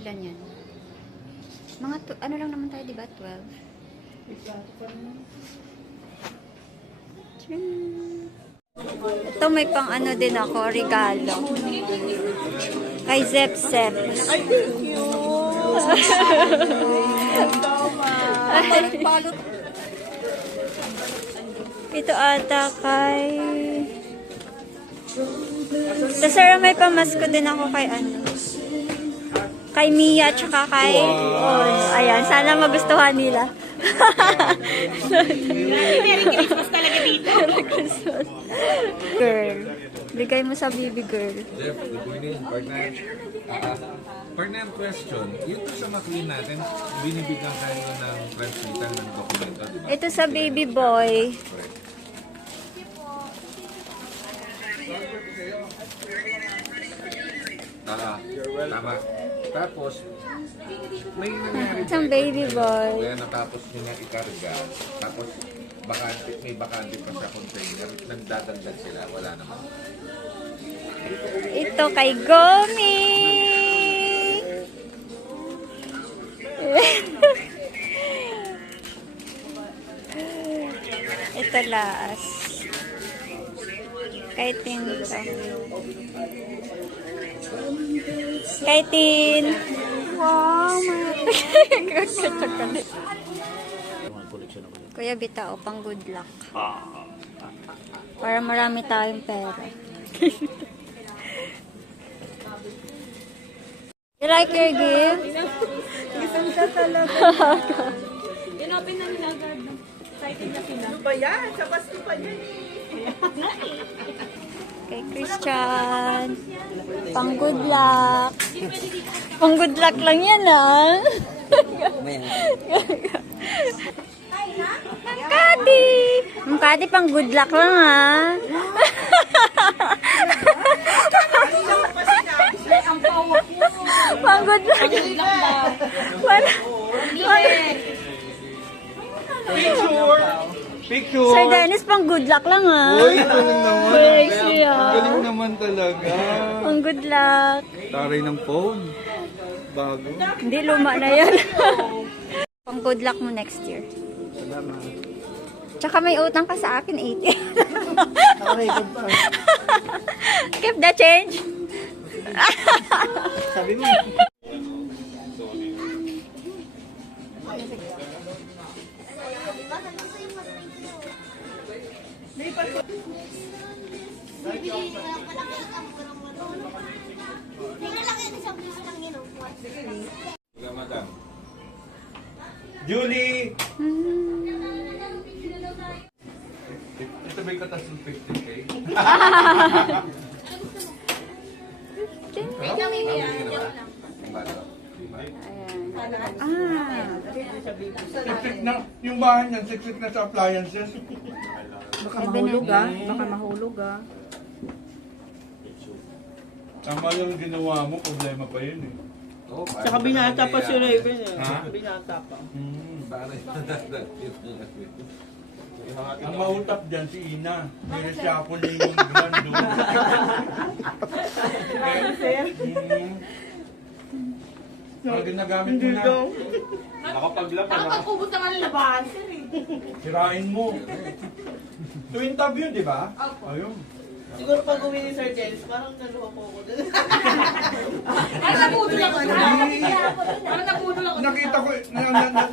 Ilan yan? Mga ano lang naman tayo, diba? 12. Ito may pang ano din ako, regalo. Kay Zep Zep. Ay, thank you! Balot-balot. Ito ata kay... Sir, may pamasko din ako kay ano. Kay Mia tsaka kay Oz. Ayan, sana magustuhan nila. Merry Christmas talaga dito. Merry Christmas. Girl. Bigay mo sa baby girl. Jeff, good morning. Partner question. Yung sa McLean natin, binibigyan kayo ng transmitter ng dokumento, di ba? Ito sa baby boy. Tama. Tapos, may nangyari Isang baby boy. kaya natapos nyo na ikarga. Tapos, may bakante pa sa container. Nagdadagdag sila. Wala naman. Ito kay Gomi. Ito last. Kay Tinta. Kay Tin. Wow, my chocolate. Kuya Bitao, pang good luck. Para marami tayong pera. You like your gift? Isang ka talaga. Inopen na nila agad. Excited na sila. Ano ba yan? Sa Pasko pa yan. Kay Christian. Pang good luck. Pang good luck lang yan, ah. Ang Kadi. Ang Kadi, pang good luck lang, ah. Pang good luck. Picture! Sir Dennis, pang good luck lang, ah. Uy, ganun naman. Sexy, Ang ah. galing naman talaga. Pang good luck. Taray ng phone. Bago. Hindi, luma na yan. Pang good luck mo next year. Salamat. Tsaka may utang ka sa akin, 80. Nakarecord pa. Keep the change. Sabi mo. Madam. Julie! Ito ba yung katas ng 50K? Sipit na, yung bahay niyan, sipit na sa appliances. Baka mahulog ah. Baka mahulog ah. Tama yung ginawa mo, problema pa yun eh. Oh, Tsaka binata pa si Raven eh. Ha? Binata pa. Ang mautap dyan si Ina. Niresyapon niya yung grand doon. Ang ginagamit mo na. Nakakapagubot naman ang labahan, sir eh. Sirain mo. Twin tab yun, di ba? Ayun. Siguro pag uwi ni Sir Dennis, parang naluha po ako dun. Ay, nabudol ako. Parang nabudol ako. Nakita ko,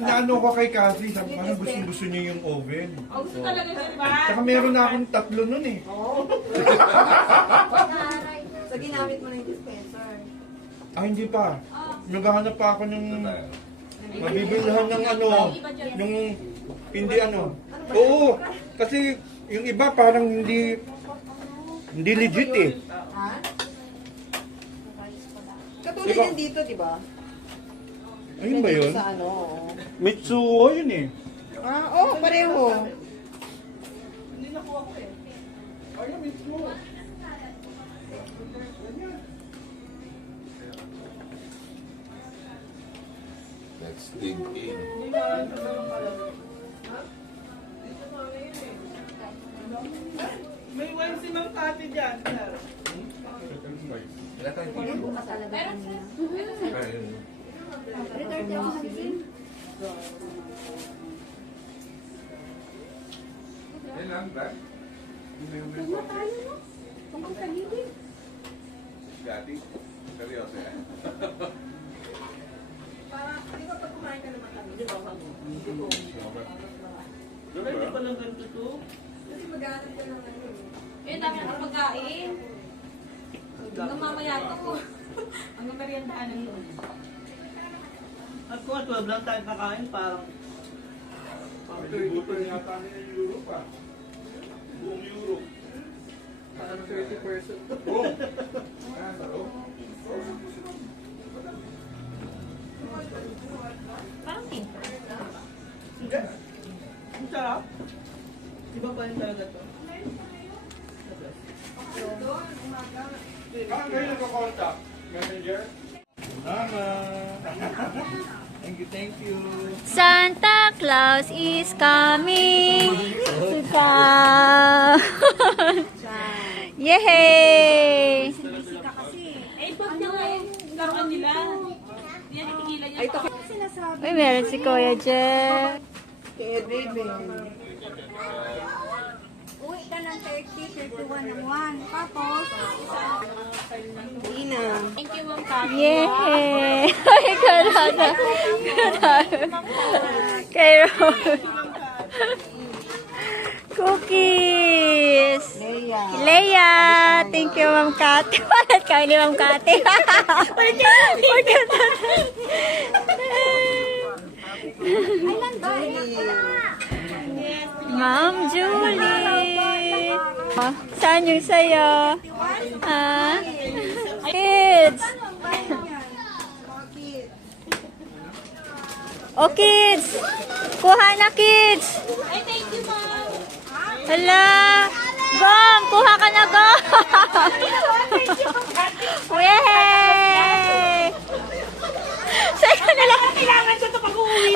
naano ko kay Cassie, sabi parang gusto niya yung oven. Oh, gusto talaga sir, ba? Saka meron na akong 3 nun eh. So ginamit mo na yung dispenser. Ah, hindi pa. Naghahanap pa ako ng mabibilhan ng ano, yung hindi ano. Oo, kasi yung iba parang hindi legit eh. Katulad Ikaw- yan dito, di ba? Ayun ba yun? Sa ano, oo. Mitsuo yun eh. Ah, oo, pareho. Hindi nakuha ko eh. Ayun, Mitsuo. Let's dig in. May wine si Mang Tati dyan, sir. Wala tayong picture. Ayun. Yan lang, Brad. Dati, seryoso yan. Pwede pa lang ganito to. Eh, dami ng pagkain. Hanggang mamaya to. Hanggang meriendahan na yun. At kung 12 lang tayo nakain, parang Buto yata nila yung Europe ah. Buong Europe. parang 30%. Oh! Ah, taro. Parang eh. Hindi. Ang sarap. Iba pa rin talaga to. Bakit kayo nagko-contact? Messenger? Thank you. Santa Claus is coming to town. Yay! Eh, pag na nga yung laruan nila. Hindi yan itigilan niya. Ay, ito. Uy, meron si Kuya Jeff. Uwi ka ng 30, 31 ng 1. Tapos, Thank you, Ma'am Kami. Yay! Ay, karada. Kay Ron. Cookies! Leia! Thank you, Ma'am Kati. Palat kami ni Ma'am Kati. Ma'am Julie! Oh, saan yung sayo? Ah? Kids! Oh, kids! Kuha na, kids! Ay, thank you, Ma'am. Hala! Gom! Kuha ka na, Gom! Yay! Sa'yo na lang! Kailangan ko ito pag-uwi.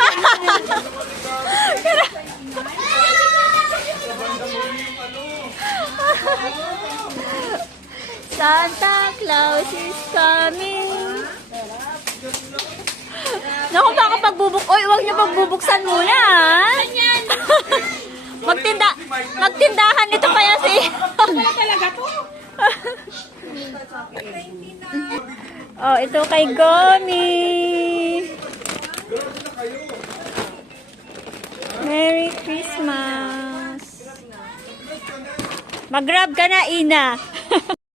Santa Claus is coming! Naku, baka pagbubuk... Oy, huwag niyo pagbubuksan muna, ha? Magtindahan nito kaya si... Talaga to. Oh, ito kay Gomi. Merry Christmas. Mag-grab ka na, Ina.